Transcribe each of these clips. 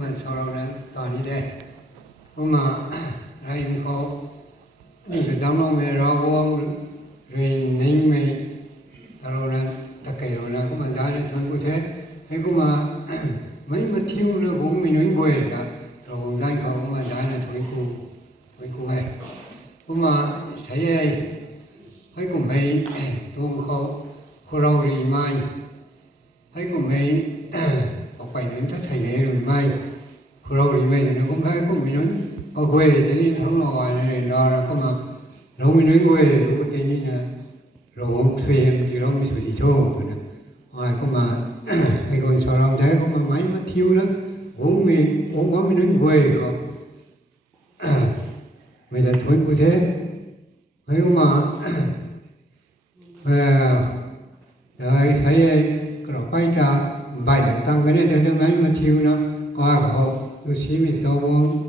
mà sau đó là toàn đi đây cũng mà đây có đi từ tao nó về rồi có rồi nên mày tao là tất cả rồi là cũng mà đã là thôi cũng thế thế cũng mà mấy mà thiếu nữa cũng mình nói quê cả rồi đang không mà đã là thôi cô hay cũng mà thấy đây thấy cũng mấy tôi khó rau gì mai thấy cũng mấy học bài đến thất thầy này rồi mai rồi mình nó cũng thấy cũng mình nói ở quê thế nên không nói này đó có mà đâu mình nói quê có tên như là rồi cũng thuê em thì đâu mình phải đi chỗ rồi có mà hay còn sau đó thế có mà máy mất thiếu lắm uống có mình nói quê không mình là thôi như thế thấy không mà rồi thấy rồi quay ra bài tăng cái này thì máy mất thiếu nó qua họ tôi xí mình sau buông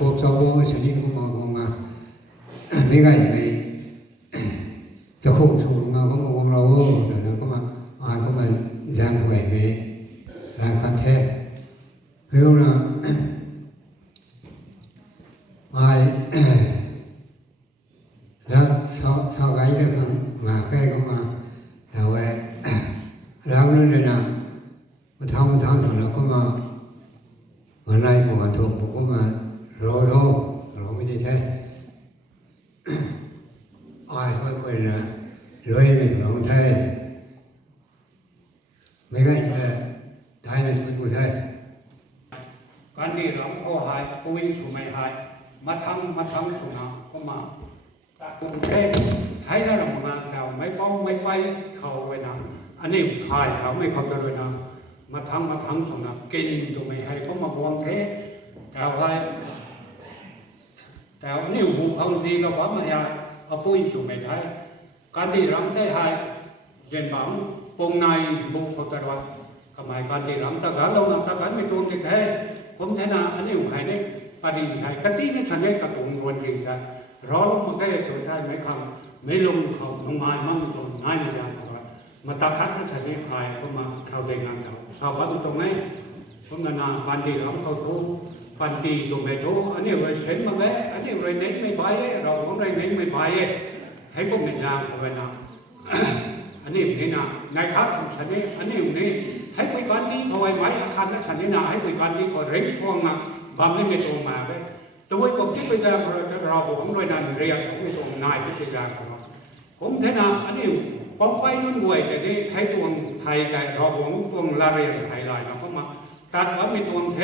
cô sau buông xử lý không mà mấy ngày này cho khủng thùng mà có một con lâu rồi nó có mà ai có mà giang huệ về làm khăn thế hiểu là ai đó sau gáy được không mà cái có mà đầu về làm nữa đây nào một tháng rồi nó có mà bữa nay của hoàn thuộc cũng mà rồi thôi rồi mới như thế ai hơi quên là rơi mình không thế mấy cái thái là chúng tôi thế การที่หลวงพ่อหายปุ้ยสุไม่หายมาทำสุนาก็มาจากกรุงเทพไทยแล้วเรามาเก่าไม่ป้องไม่ไปเขาไว้นะอันนี้ถ่ายเขาไม่เขาจะเลยนะมาทำสุนากินตัวไม่ให้ก็มาบวงเทแต่อะไรแต่นี่หูเขาดีก็ว่ามาอย่างเอาปุ้ยสุไม่ไทยการที่รำได้หายเย็นบังปงในบุกเขาตลอดก็หมายการที่รำตะการเรานำตะการไม่ตรงที่แท้ผมเท่านั้นอันนี้อยู่ภายในปฏิบัติให้กันที่นี่ฉันได้กระตุ้นวนจริงจังรอลงมาแค่ตัวชายไม่คำไม่ลงเขาลงมามั่งตรงนั้นอย่างเขามาตาคัดนั่นฉันได้หายก็มาเข้าในงานเขาชาวบ้านตรงนี้ผมนานาปันดีเราเขาทุปันดีตรงไหนทุอันนี้เราเช็นมาแล้วอันนี้เราเน้นไม่ไปเราของเราเน้นไม่ไปให้พวกมันยาวเขาไปนะอันนี้นี่นะนายครับฉันนี่อันนี้อยู่นี่ให้ไปการที่เขาไว้ไว้อาคารนั้นฉันนี่นะให้ไปการที่เขาเร่งฟ้องมาบางนี่ไม่ตรงมาไปตัวผมที่ไปจะรอผมด้วยนั่นเรียกผมไม่ตรงนายที่ไปจะผมเท่านั้นอันนี้ป้องไปนุ่นรวยแต่นี่ให้ตัวไทยแต่รอผมตัวลาเรียนไทยลายนะก็มาตัดว่ามีตัวเท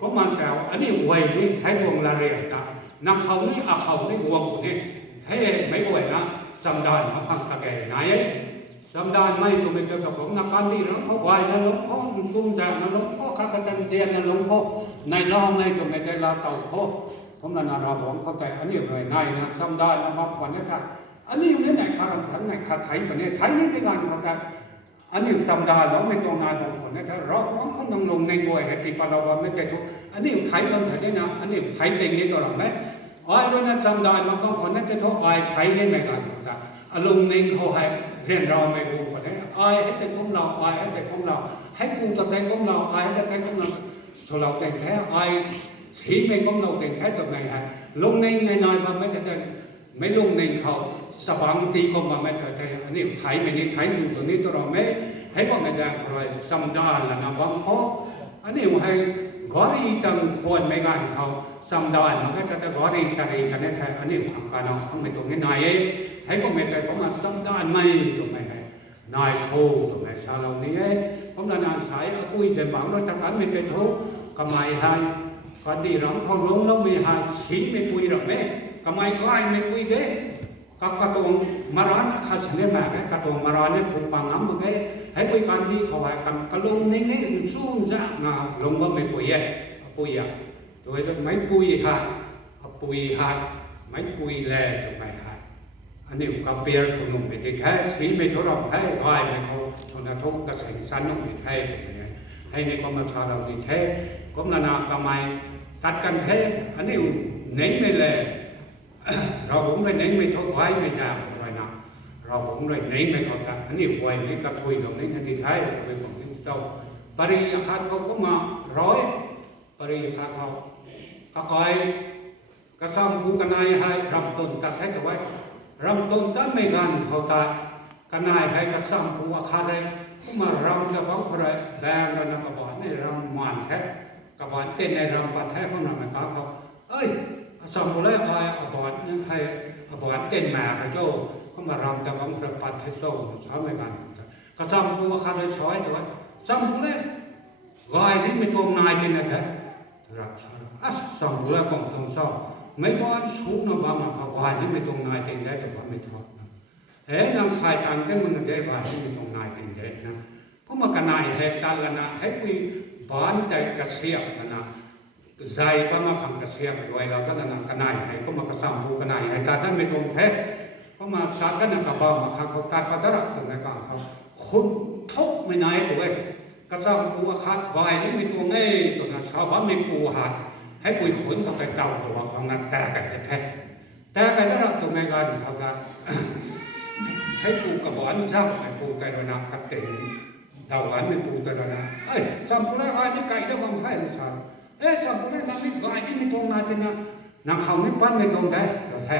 ก็มาแก้วอันนี้รวยนี่ให้ตัวลาเรียนตัดนักเขานี่อาเขานี่รวมนี่ให้ไม่รวยนะจำได้มาฟังตะแก่ไหนจำได้ไหมตัวเป็นเกี่ยวกับผมนักการที่หลวงพ่อไหวนะหลวงพ่อฟุ้งจากนะหลวงพ่อข้าจันเทียนนะหลวงพ่อในน้องในตัวไม่ได้ลาเต่าพ่อผมนานาราบอกเขาแต่อันนี้เลยในนะจำได้นะมาก่อนนะครับอันนี้อยู่ในไหนข้ารันทันในข้าไทยประเทศไทยนี่เป็นงานเขาครับอันนี้จำได้เราไม่ตรงงานของคนนะครับเราของเขาลงในงวยให้ติดปลาเราไม่ใจทุกอันนี้ไทยคนไทยนี่นะอันนี้ไทยเป็นนี้ตัวหลังไหมอ้อยด้วยนะจำได้มาบางคนนั่นจะทุกอ้อยไทยนี่ไม่งานของเขาอารมณ์ในเขาให้เรียนเราไม่รู้ประเทศอ้อยให้แต่ของเราอ้อยให้แต่ของเราให้กูตัวแต่ของเราอ้อยให้แต่ของเราส่วนเราแต่งแท้อ้อยสีไม่ของเราแต่งแท้ตัวไหนฮะลงในน้อยมาไม่จะไม่ลงในเขาสว่างตีก็มาไม่เถิดอันนี้ไทยไม่นี่ไทยอยู่ตรงนี้ตัวเราไม่ให้พวกนายจะคอยสัมดาละนะบางข้ออันนี้ให้กอรีตังควรไม่งานเขาสัมดามันก็จะกอรีตารีกันได้แท้อันนี้ทางการเราทั้งไม่ตรงนี้นายให้พวกนายใจผมมาสัมดาไม่ตรงไหนนายโคตรงไหนชาเรานี้ผมละนานสายปุ้ยจะบอกเราจากการไม่ใจทุกกำไมให้การดีรังเขาล้มแล้วไม่ให้ชี้ไม่ปุ้ยหรอกแม่กำไมก็ไอ้ไม่ปุ้ยเด้กระตงมารานข้าฉันได้มากระตงมารานเนี่ยผมปังน้ำมึงให้ปุ้ยการที่เขาไว้กันกระลงนี่สู้จ้างาลงว่าไม่ปุ้ยปุ้ยโดยจะไม่ปุ้ยหายปุ้ยหายไม่ปุ้ยแล่จะไม่หายอันนี้กับเปียร์คนลงไปที่แค่สีไม่ทรมให้ไว้ไม่เขาทนทุกข์กระสันสันลงไปให้ให้ในความมาชาเราดีแท้ก็มานากำไมตัดกันแท้อันนี้เน้นไม่เลยเราผมเลยเน้นไม่ทุกข์ไว้ไม่ยากอะไรนะเราผมเลยเน้นไม่เขาตัดอันนี้ไว้นี่กระทุยกับนี่ทันทีไทยเป็นของที่เจ้า ปริยคาเขาก็มาร้อยปริยคาเขาก็คอยกระทำผู้กันนายให้รำต้นตัดให้แต่ไว้รำต้นตั้งไม่กันเขาตายกันนายให้กระทำผู้อาคาเลยก็มารำจะบ้องเขาเลยแดงแล้วนะกบฏในรำมันแท้กบฏเต้นในรำปัดแท้เขาหน่อยมันเขาเอ้ยสมบูรณ์แล้วไปกบฏยังให้กบฏเต้นแม่พระเจ้าก็มารำจะบ้องประปัดให้โซ่สามไม่กันกระทำผู้อาคาเลยซอยแต่ไว้สมบูรณ์แล้วกายนี่ไม่ตรงนายจริงนะแท้รักษาสมบูรณ์แล้วของตรงซ้อไม่บ้านสูงนะบ้านเขากายนี่ไม่ตรงนายจริงได้แต่ว่าไม่ทอดเฮ้ยนางชายต่างกันมันได้กายนี่ไม่ตรงนายจริงได้นะก็มากันนายเหตุการณ์กันนะให้คุยบ้านใจกระเสียบนะใจก็มาทำกระเสียบด้วยเราก็นั่งกันนายให้ก็มากระซ้ำผู้กันนายให้การท่านไม่ตรงแท้ก็มาสากันนะกับบ้านมาข้างเขาตาเขาตระตรงไหนก็เขาคุณทุกไม่นายตัวเองกระซ้ำผู้ขาดกายนี่ไม่ตรงนี่ตัวนั้นชาวบ้านไม่ปูหัดให้ปุยขนเขาไปเก่าตัวของนั้นแต่กันจะแท้แต่กันถ้าเราตรงไหนกันเขาจะให้ปูกระบอกนี่ชอบให้ปูแต่ละนักกับเต็งดาวหวานไม่ปูแต่ละนักเอ้ยสัมภาระอันนี้ไก่จะบังให้ไม่ใช่เอ้ยสัมภาระนักนี่ไก่นี่ไม่ตรงนาจะนะนางเขาไม่ปั้นไม่ตรงได้แต่แท้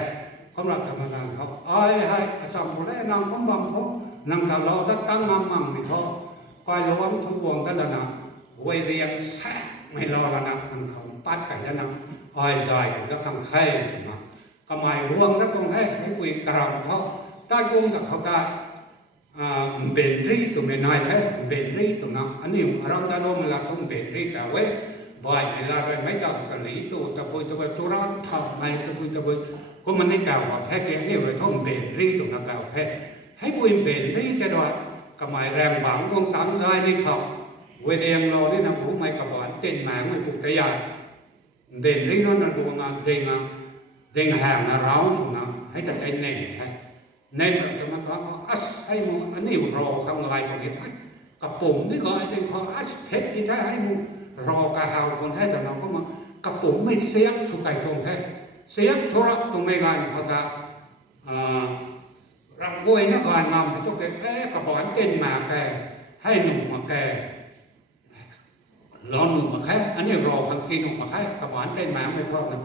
สำหรับธรรมดาเขาไอ้ให้สัมภาระนางของบางพงนางตลอดตั้งมั่งไม่ท้อก้อยล้วนทุกวงกันแล้วนะเวเรียงแท้ไม่รอแล้วนะนางเขาปั้นไก่แล้วนะไอ้ใจแล้วทำไข่ถึงมาก็หมายรวมแล้วตรงให้คุยกระรำเขาได้กุ้งกับเขาได้เบนรี่ตัวไม่นายแท้เบนรี่ตัวนั้นอันนี้เราจะรู้มันละต้องเบนรี่กับเว้ยบ่อยเวลาไปไม่ต้องกะหลีตัวตะปุยตะปุยจุราทำไม่ตะปุยตะปุยก็มันไม่กล่าวว่าแค่แค่นี้เราต้องเบนรี่ตัวนั้นกล่าวแท้ให้ปุยเบนรี่จะได้ก็หมายแรงหวังวงตั้งได้นี่เขาเวเดียงเราได้นำผู้ไม่กระบอกเต้นหมางไม่ปลุกทะยานเบนรี่นั่นดวงงานเด้งอ่ะเด้งห่างนะเราสุนัขให้แต่ใจเน่งแท้ในแต่มันก็ให้มึงอันนี้รอทำลายคนที่ไทยกับปุ่มนี่ก็ไอ้เจ้าของเพชรที่ไทยให้มึงรอกระหาวคนไทยแต่เราก็มากับปุ่มไม่เสียสุกัยตรงแท้เสียสุรตรงไม่กันเขาจะรักกล้วยนักการนำให้เจ้าแก่กับบอกเต้นมาแก่ให้หนุ่มมาแก่รอหนุ่มมาแค่อันนี้รอพังกินหนุ่มมาแค่กับบอกเต้นมาไม่ทอดนะ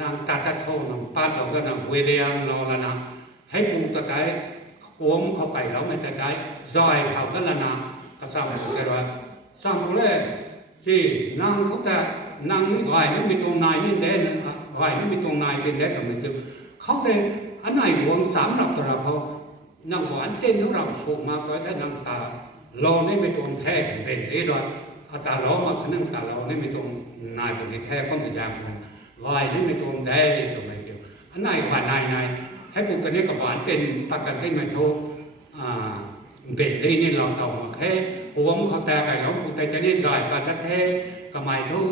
นางตาตะโทนป้านเราก็นำเวเดียงรอละนะให้ปูตะไคร้โค้งเข้าไปแล้วมันจะได้ซอยเขาก็ละนาก็สร้างอะไรกันว่าสร้างตัวแรกที่นั่งเขาแต่นั่งนี่ไหวไม่มีตรงนายไม่เด่นไหวไม่มีตรงนายเป็นเด่นแต่มันจะเขาเป็นอันไหนหวงสามหลับตัวเราเขานั่งหวานเต้นของเราสูงมากก็แค่นั่งตาเราไม่มีตรงแท้เป็นเอดอนตาเรามาขนั่งตาเราไม่มีตรงนายเป็นแท้ก็ไม่ยากนะไหวไม่มีตรงได้ตรงไหนเดียวอันไหนว่านายให้ปุกตัวนี้กับหวานเป็นประกันให้มันโชว์เบ็ดได้นี่เราต่อแค่หัวมันเขาแต่ไก่เราปุกแต่จะนี่ลอยปลาทัดเทกับไม้ทุก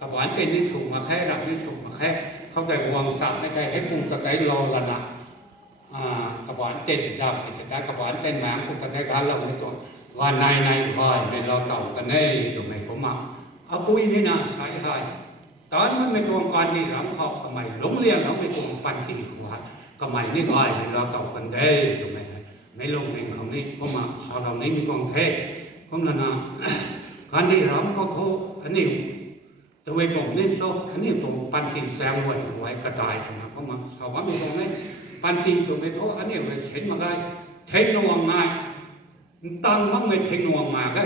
กับหวานเป็นนี่สูงมาแค่ดับนี่สูงมาแค่เขาแต่วางสับไม่ใช่ให้ปุกตัวใจรอละนะกับหวานเต้นจับกิจการกับหวานเต้นหมางปุกตัวใจการเราในตัวว่านายคอยในเราต่อกันได้ตัวไหนผมมาเอาปุ้ยนี่นะใช้ให้ตอนมันไม่ตรงกันนี่เราเขาทำไมหลงเรียนเราไม่ตรงปันกินขวดก็ไม่นี่ก็ไอ้เราตอบกันได้ถูกไหมไม่ลงเองของนี้เพราะมาชาวเรานี้มีตรงเทศเพราะนั่นนะการที่เราเขาโทษอันนี้ตัวเองผมนี่โซ่อันนี้ตรงปันกินแซงไว้กระจายใช่ไหมเพราะมาชาวบ้านมีตรงนี้ปันกินตัวไม่โทษอันนี้เราเห็นมาได้เทคโนโลยีง่ายตั้งว่าไม่เทคโนโลยีมาได้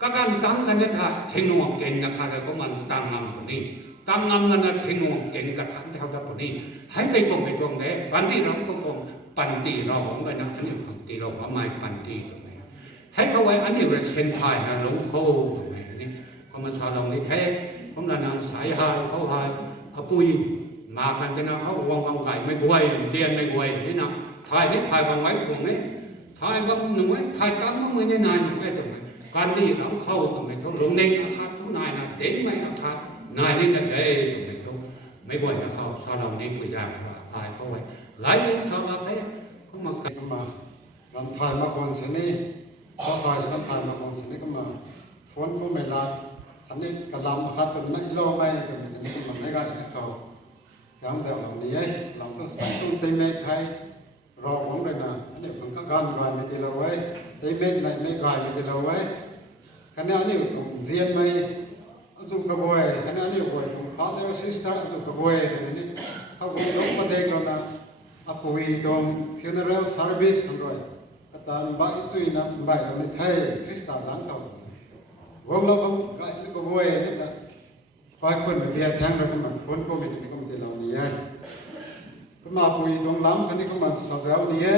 ก็การตั้งกันเนี่ยถ้าเทคโนโลยีเก่งนะคะแต่ก็มันตั้งงำตัวนี้ตั้งงำนั่นนะเทคโนโลยีเก่งกับทั้งเท่ากับตัวนี้ให้ไปกลมไปตรงนี้ปันที่เราก็คงปันตีเราของไปนะอันนี้ปันตีเราก็ไม่ปันตีตรงนี้ให้เขาไว้อันนี้เราเส้นทายนะหลงโค้ตรงนี้นี่ก็มาชาวเราในแท้ผมนั่นนะสายหายเขาหายเอาปุยมากันจะนะเขาวางวางไก่ไม่กวยเจียนไม่กวยนี่นะทายนี่ทายวางไว้ตรงนี้ทายบางหนึ่งไว้ทายตั้งก็มือในนายอยู่แค่ตรงนี้การที่เราเข้าตรงนี้เขาหลงเน่งนะครับทุกนายนะเด่นไม่นะครับนายนี่นั่นเองตรงนี้ทุกไม่บ่อยนะเขาชาวเรานี่คุยยากว่าตายเขาไว้หลายอย่างชาวเราเนี่ยเขามาเกิดมาลำทานมาคนเสนีพอคอยลำทานมาคนเสนีก็มาทวนก็ไม่ลาอันนี้กระลำฮัดเป็นไม่โลไม่ก็เป็นอันนี้ก็มันไม่ได้เขาย้ำแต่ลำนี้ลำต้องใส่ตุ้งเต็มในไทยรอของเลยนะอันนี้มันก็การวันในที่เราไว้ thấy bên này mấy gọi mà thì lâu ấy cái này anh ấy cũng riêng mấy dùng cái bồi cái này anh ấy bồi cũng father sister dùng cái bồi cái nàyเขาcũngยกประเด็นเรานะอภวีตรง funeral service กันด้วยก็ตามใบสุยนะใบเราในไทยคริสต์สังเขาวงเราก็ก็บวยนี่นะคอยคนเบียร์แทงเราก็มาทนก็ไม่ได้ก็ไม่ได้เราเนี่ยก็มาปุยตรงล้ำอันนี้ก็มาสาวเราเนี่ย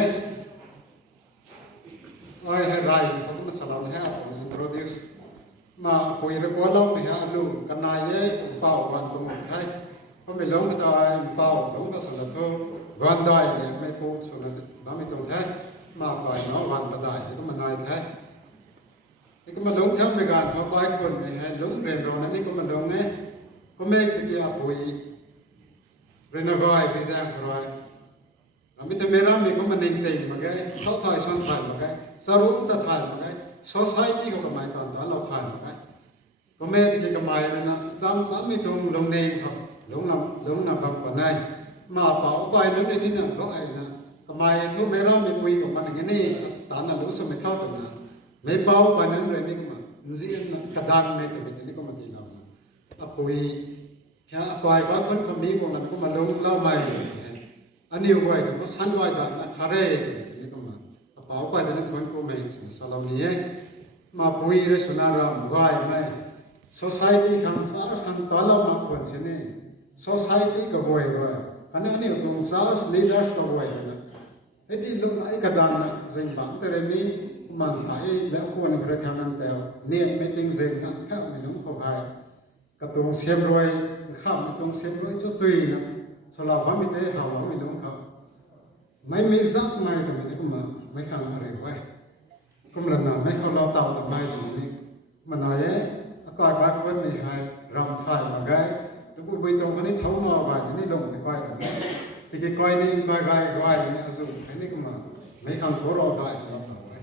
ไอ้ให้ไรเขาก็มาสาวเนี่ยผม introduce มาปุยเราก็เล่าไม่ฮะลูกกันนายเย่เป่าวันตรงไทยก็ไม่หลงก็ตายเป่าหลงก็สุดแล้ววันได้เนี่ยไม่พูดสุดแล้วน้ำไม่ตรงแท้มาปล่อยน้องวันมาได้ก็มานายแท้นี่ก็มาหลงทั้งในการพอไปคนไม่ให้หลงเรียนรู้นั่นนี่ก็มาหลงเนี่ยก็ไม่ตะกี้อาปุยเรียนรู้ไอ้พิจารณาอะไรเราไม่ต้องเมรามีก็มันนิ่งติ่งมาไงเขาถ่ายซ้อนถ่ายมาไงสรุปแต่ถ่ายมาไง society ก็กำไมตอนเราถ่ายมาไงก็ไม่ตะกี้กำไมเลยนะจำไม่ตรงหลงเองครับหลงนำบางคนไหนมาเป่าไปนั่นนี่นะก็ไอ้นะทำไมทุกเมรามีปุยกับมันอย่างนี้ตอนนั้นรู้สึกไม่เท่ากันนะไม่เป่าไปนั่นเลยนี่ก็มันนี่กระดานไม่ตัวเป็นนี่ก็มันดีเราอะปุยแค่ปล่อยว่าคนคำนี้ของมันก็มาลงเล่าใหม่อันนี้ไว้ก็สั้นไว้แต่คาเร่นี่ก็มาเป่าไปแต่นั้นคนก็ไม่สลามีมาปุยเรสุนารามไว้ไหม society ขันสารขันตาลมาคนเช่นนี้ society ก็บ่อยว่าอันนี้ก็สาร leaders ก็บ่อยนะไอ้ที่ลูกไอ้กระดานนะสิ่งบางแต่เรื่องนี้มันสายแล้วควรกระทำนั้นแต่เนี่ยไม่จริงสิ่งนั้นข้าไม่รู้เขาพายกระตุ้งเสียมรวยข้ามตรงเสียมรวยชุดซุยนะสลับว่าไม่ได้หาว่าไม่รู้เขาไม่มีซักไม่ตรงนี้ก็มาไม่ข้ามอะไรไว้ก็มันน่ะไม่เขาเราเต่าแต่ไม่ตรงนี้มันอะไรอากาศว่าคนไม่หายรำถ่ายมาไงแล้วกูไปตรงนี้เท้ามาว่าอย่างนี้ลงไปก้อยกันที่กี่ก้อยนี่มาไกลก้อยนี่อาสุอันนี้ก็มาไม่ข้ามโครอได้เราเอาไว้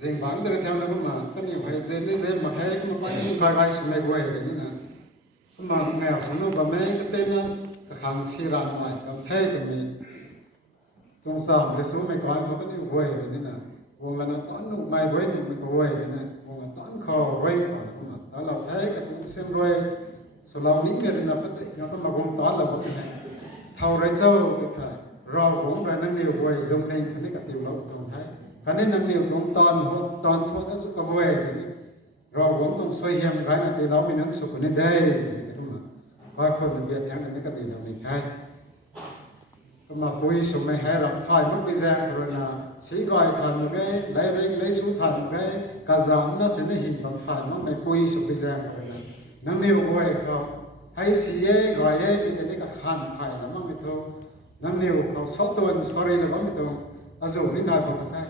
สิ่งบางแต่ละอย่างก็มาตั้งอยู่ให้เซนนี่เซนมาให้ก็มาไปนี่ไกลๆสมัยก้อยอะไรนี่นะก็มาแนวสนุกแบบนี้ก็เต้นนะก็ขังสีรำใหม่ก็เท่ตรงนี้ตรงสามจะสู้ไม่กวาดเขาก็นี่ก้อยอะไรนี่นะวงละต้นนุ่มไม่ก้อยนี่ไม่ก้อยนะวงละต้นคอก้อยตอนเราเท่ก็ต้องเสียมรวยสลาวนี้ก็เป็นปกติเราก็มาวงตอนเราก็ได้เท่าไรเจ้าก็ได้เราผมไปนั่งนิ่วไว้ลงในคนนี้ก็ติวเราตรงท้ายคนนี้นั่งนิ่วตรงตอนทอดแล้วก็ไว้เราผมต้องสวยเยี่ยมไรนั่นที่เราไม่นั่งสุขนี่ได้ว่าคนเบียดอย่างนี้ก็ติเราไม่ใช่ก็มาคุยสมัยให้เราถ่ายมันไปแจ้งเลยนะสีก้อยถ่ายมาไงเลยสู้ถ่ายมาไงกาจังน่าสนิทบางถ่ายมันไม่คุยสุขไปแจ้งเลยนะนั่งนิ่วไว้เขาให้สีเย่ก้อยเย่ที่นี่ก็ขันถ่ายแล้วมันไม่ถูกนั่งนิ่วเขาสอดตัวสอรี่แล้วมันไม่ถูกอาจุนี่น่าบอกได้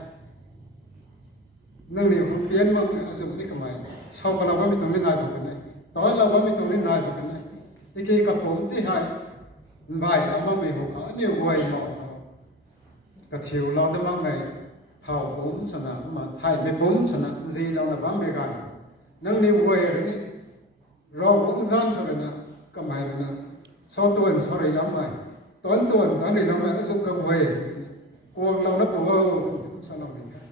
นั่งนิ่วเขาเปลี่ยนมันอาจุนี่ก็ไม่ชอบเราว่าไม่ต้องไม่น่าบอกได้ตอนเราว่าไม่ต้องไม่น่าบอกได้ที่กี่กับผมที่ให้บ่ายเราไม่หกนิ่วไว้หมดกระถิ่วเราได้บ้างไหมเผาผมสนามมาไทยไม่ผมสนามจีเราในบ้านไม่กันนั่งนิ่วไว้เลยนี่เราผมสั้นเลยนะก็ไม่นะสอตัวสอรี่เราไม่ตอนนี้เราไม่สุขกับไว้กวงเรานับว่าสนามไม่กัน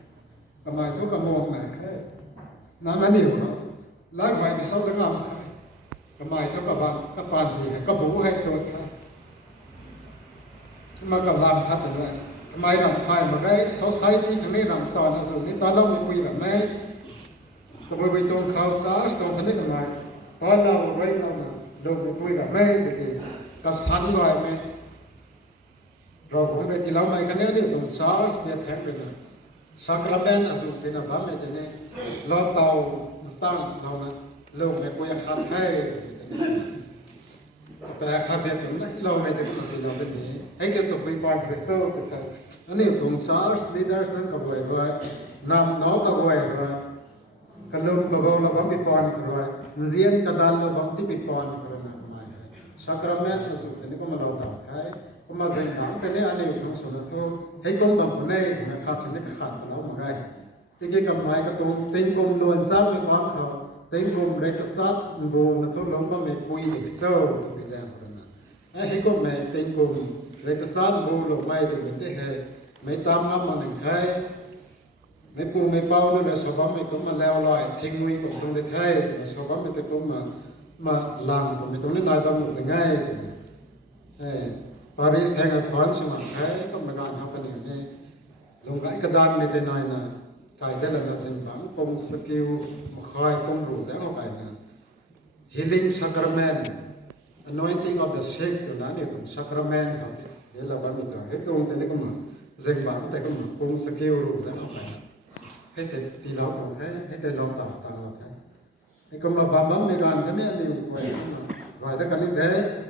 ก็ไม่ทุกข์มองไหนแค่นั่นนิ่วล้างไว้ในสอตัวงามก็ไม่ทุกข์กับบ้านกับปานดีก็บุให้ตัวมากับลำพัดอะไรทำไมรำไทยมาได้โซไซตี้ครั้งนี้รำตอนสุดนี้ตอนเราไม่คุยแบบนี้ตัวไปตรงเขาสาวตรงคนนี้ทำไมตอนเราไว้เราเราไปคุยแบบนี้เด็กก็สั่นด้วยไหมเราคงได้ที่เราไม่กันเนี่ยตรงสาวเสียแท็กเลยนะสักระเบนสุดที่น่าบ้าไม่ได้เนี่ยเราเตาตั้งเรานะเราไม่คุยขัดให้แต่ข้าพเจ้าเนี่ยเราไม่ได้คุยเราเป็นนี้ไอ้เกี่ยวกับวิปาร์เรโต้ก็ได้อันนี้ตรงสารสลีดเดอร์สนั่นก็ไว้ด้วยนำน้องก็ไว้ด้วยกันลงก็เราบังปิดปอนก็ไว้เรียนกระดานเราบังที่ปิดปอนก็ไว้นะไม่สักระเมตรสุดนี้ก็มาเราทำให้ก็มาเรียนหนังแต่เนี่ยอันนี้ตรงส่วนตัวให้กงบังคนนี้ขาดชนิดขาดเราเหมือนกันที่เกี่ยวกับไม้ก็ตรงติงกงล้วนซ้ำไม่ความเขาติงกงเรกซัดโบนะทุกลงก็ไม่คุยเด็กเจ้าตัวพิเศษไอ้ที่ก็ไม่ติงกุมเรกสารบูลงไม่ถึงที่ให้ไม่ตามมาหนึ่งใคร mấy bù mấy bao nó là số bấm mấy cũng mà leo lại thiên nguy cũng trong đây thay số bấm mấy cũng mà làm của mấy trong đến nay bấm được ngay Paris thay ngày phán xem mà thấy có mấy ngàn học cái này dùng cái đàn mấy tên này nè cái tên là dinh vắng công skill khai công đủ dễ học bài nè healing sacrament anointing of the sick từ đó thì cũng sacrament thế là bao nhiêu hết tuồng thế này có mà dinh vắng thế có mà công skill đủ dễ học bài hết thì lâu cũng thế hết thì lâu tạm tạm thế thì cũng là ba mấy ngàn cái này thì vậy tất cả những thế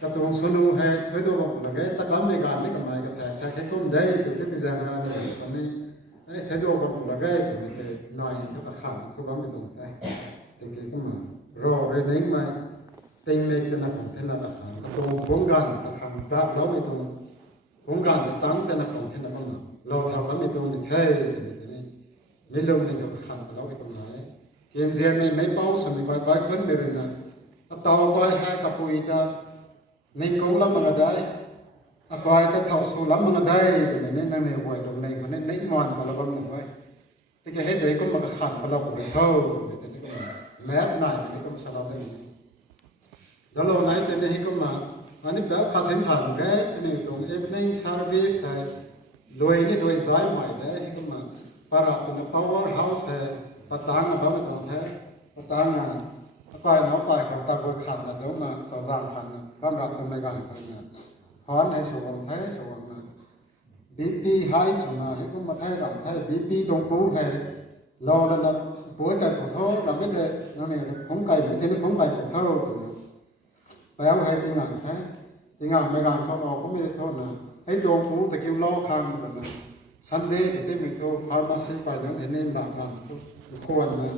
các tuồng sunu hay thuế đồ là cái tất cả mấy ngàn đấy còn lại cái cái công đấy từ cái bây giờ ra này còn đi đấy thuế đồ còn là cái nói các bạn khẳng thu gom cái tuồng đây thì cái cũng mà rồi rồi đến mà tình mình cái nào cũng thế nào là tuồng cũng gần là khẳng đáp đó mấy tuồng cũng gần là tăng thế nào cũng thế nào mà lâu thầu lắm mấy tuồng thì thế mấy lông này được khẳng đó mấy tuồng này hiện giờ này mấy bao xong mình coi khấn về rồi nè tàu coi hai cặp bụi ta nên cũng lắm mà đấy coi cái thầu số lắm mà đấy nên năng này hoài đồng này mà nên ngoan mà là bao nhiêu vậy thì cái hết đấy cũng mà khẳng mà lọc được thâu mép này thì cũng sao đây đó lâu nay thì này cũng mà anh ấy béo khát sinh thần cái này cũng evening service hay đôi này đôi giải mãi đấy cũng mà para từ power house hay patang là bao nhiêu thế patang là coi nó coiของตาบุขันนะเดี๋ยวมาสร้างขันนะบ้านเราตรงในการขันนะฮอนให้สวนให้สวนนะบีบีให้สวนนะให้ก็มาให้เราให้บีบีตรงกูให้รอแล้วนะปวดแต่ปวดท้องเราไม่ได้นั่นเองผมไก่เหมือนที่นี่ผมไก่ปวดท้องแล้วให้ตีหนังให้ตีหนังไม่การเขาเราก็ไม่ได้โทษนะให้ตรงกูแต่กิ้วล้อคันแบบนั้นซันเดย์ที่มีโทษฟาร์มาซีไปนั่นเองนี่หนักมากควรนะ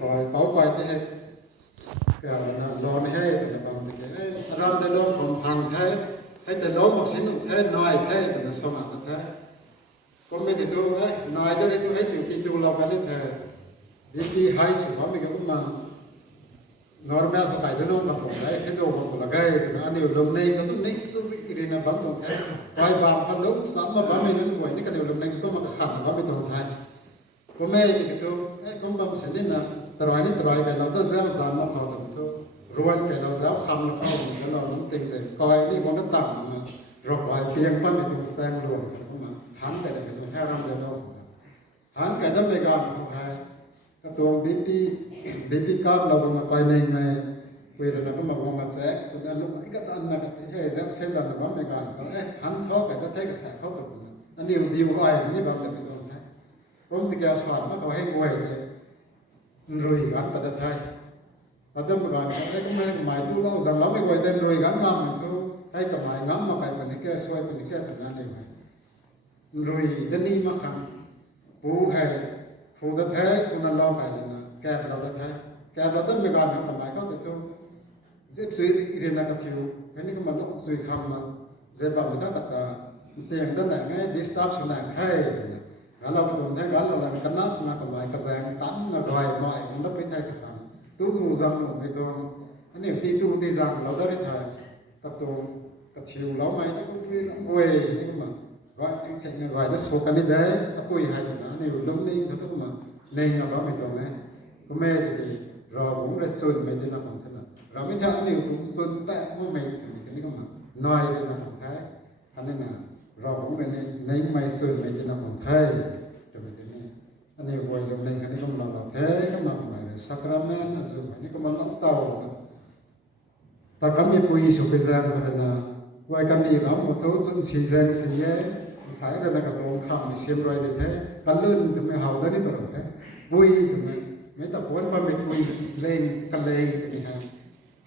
ปล่อยเขาปล่อยที่ให้cái lo này hay thì bằng cái ram để lo còn hàng thế hay để lo một xin thế nói thế thì nó xong mà thế có mấy thì tôi đấy nói đây tôi thấy tiểu tôi lo cái thế đi hay sự có mình cũng mà normal phải cái nó mà cũng đấy cái đồ cũng là cái thì nó điều đồng này nó cũng nín xuống cái này là bấm tổng thế vài bàn phát lúc sáng mà bấm mình nó quậy cái điều đồng này có mà khẳng bấm mình tổng thế có mấy thì cái thôi cũng bấm sẽ nên là trói cáiเราต้องเริ่มสามมาเขาถึงทุกรวนcáiเราเริ่มคำเราเข้าถึงเราต้องติงเสร็จคอยนี่มันก็ต่ำนะเราคอยเตียงปั้นไปถึงแซงรวนหันไปได้ก็ให้รำเดียวเราหันกันจะไม่การของใครก็ตัวบีบีก้อนเรามาไปในคุยเราก็มาแจ๊กสุดท้ายลูกไอ้ก็ตันนะก็ให้แจ๊กเส้นเราไม่ไม่การเขาหันท้อกันจะเทกระแสเขาตกอันนี้ดีมากเลยนี่แบบเป็นตัวนะผมติดแก่สอนมาเขาให้งวยเลยrồi gắn vào đất thay và tâm của bạn cái máy tu lâu rằng lắm mới quay tên rồi gắn ngắm mình thôi hay cả máy ngắm mà phải mình cái xoay mình cái thằng này rồi đến đi mà khăn phù hay phù đất thế cũng là lo phải là kèm vào đất thay kèm vào tâm của bạn mà máy có thể thôi dễ suy riêng là cái thiếu cái này cũng mà nó suy khăm mà dễ bảo mình nó cả xem đất này ngay disturb số này hayเราไปตรงนี้กันเราเลยกันนัดมากับหมายกระแสตั้มมาดอยหน่อยมันต้องไปไทยกันตู้งูจังหนูไปตรงอันนี้ตีตู้ตีจังเราได้ไทยตะตรงกระชิวเราไม่ได้ก็คุยเว้ยนี่ก็มาว่าที่แข่งกันว่าจะสู้กันนี่ได้ถ้าคุยให้กันนะนี่ล้มนี่เขาต้องมาเน่งเราไปตรงนี้ก็ไม่ได้เราผมได้ส่วนไม่ได้นะของท่านเราไม่ทำนี่ถูกส่วนแปะว่าไม่ถึงนี่ก็มาน้อยเลยนะของไทยอันนี้นะเราcũngเป็นในไม่ส่วนไม่ได้นำของไทยจะเป็นนี้อันนี้วัยรุ่นในอันนี้ก็มาเราแท้ก็มาใหม่สักราเมนนะสุอันนี้ก็มาลักเต่าแต่ก็มีปุยสุขใจกันนะวัยกันดีเราหมดทุกจนสีแดงสีแย่ถ่ายกันกับลงคำเชียมรอยเลยแท้กันลื่นทำไมเห่าได้นี่ตลอดแท้ปุยทำไมไม่แต่พ้นว่าไม่ปุยเลงกันเลงนี่ฮะ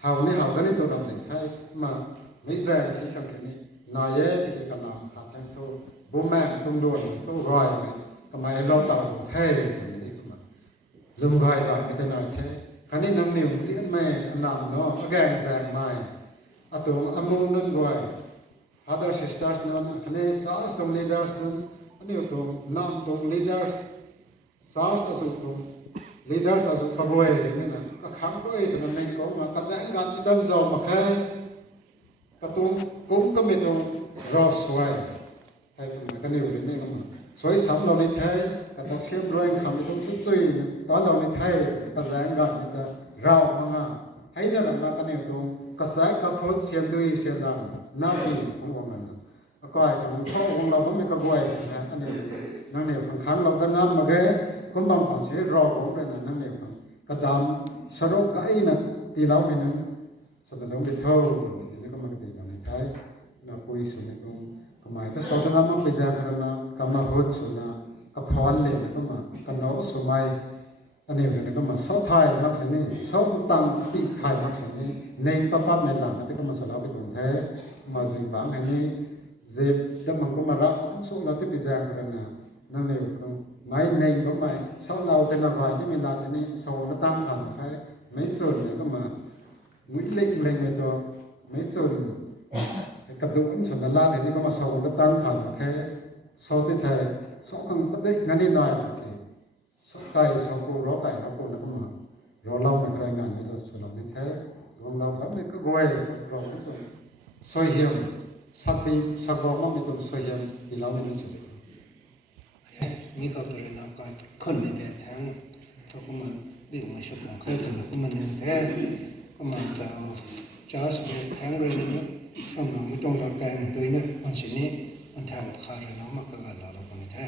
เห่านี่เห่าได้นี่ตลอดเลยแท้มาไม่แรงสีคำแค่นี้นายที่กันเราบแม่ตรงดวนทุกรอยทำไมเราต่อเท่ลืมรอยต่อไม่ได้นอนแค่คันนี้น้ำนิ่มเสียแม่นำเนาะแกงแสงไม้อะตัวอมุนนั่นรอย father sisters นั่นคันนี้สาวตรง leaders นั่นอันนี้ตัวน้ำตรง leaders สาวสุดตรง leaders สุดขบวยนี่นะก็ขังด้วยแต่มันไม่ก็มากระแสกันดันจอมาแค่กระตุ้งกุ้งก็ไม่ตรงรอสวยให้ผมก็นิ่มเลยนี่นะสวยสามเราในแท้ kata siap drawing kami tu sutui tolong ni thai kasai enggak kita rau manga hai dah nak kan itu kasai kaput siap dui siap dah nabi uangก็ไอ้ของพ่อของเราก็ไม่กระบวยนะอันนี้นั่นเองบางครั้งเราก็น้ำมาแก่ก็บางคนเสียรอผมเลยนะนั่นเองกระดามสรุปก็ไอ้นั่นตีเราไม่นั้นสำหรับเราไปเท่านี่ก็มันตีกันในไทยเราคุยสุดก็ก็หมายถ้าสอนเราไม่ไปเจอกันนะก็มาพูดสุดนะก็พอนเลยก็มากันเราสมัยอันนี้ก็มาสาวไทยมักสิ่งนี้สาวต่างปีไทยมักสิ่งนี้ในประพัดในหลังที่ก็มาสอนเราไปตรงแท้มาสิ่งบางอันนี้เจ็บจะมันก็มารับสู้เราที่ไปแจ้งกันนะนั่นเองก็ไม่ในก็ไม่สาวเราเป็นอะไรที่มีลานนี้สาวก็ตั้งขันใครไม่ส่วนเลยก็มามุ้ยเล็กเล็กเลยตัวไม่ส่วนกระดูกส่วนนั้นลานนี้ก็มาสาวก็ตั้งขันแค่สาวที่ไทยสาวกันก็ได้งานนิดหน่อยสาวไก่สาวกูร้อไก่ร้อกูนั่นก็มารอเล่าในรายงานที่เราส่วนเราไม่แท้รวมเราแล้วไม่ก็กวยรอไม่ตัวซอยเหี่ยวสับปีสับบอกว่ามีตัวสวยยังดีแล้วไม่ใช่มีเขาตัวเราการคนในแบบทั้งเขาก็มาวิ่งมาชุบมาเคยตัวก็มันหนึ่งแท้ก็มันจะจะสเปนทั้งเรื่องนี้สมองตรงกับการตัวนี้มันสิ่งนี้มันทำขาดเรามากกว่าเราคนแท้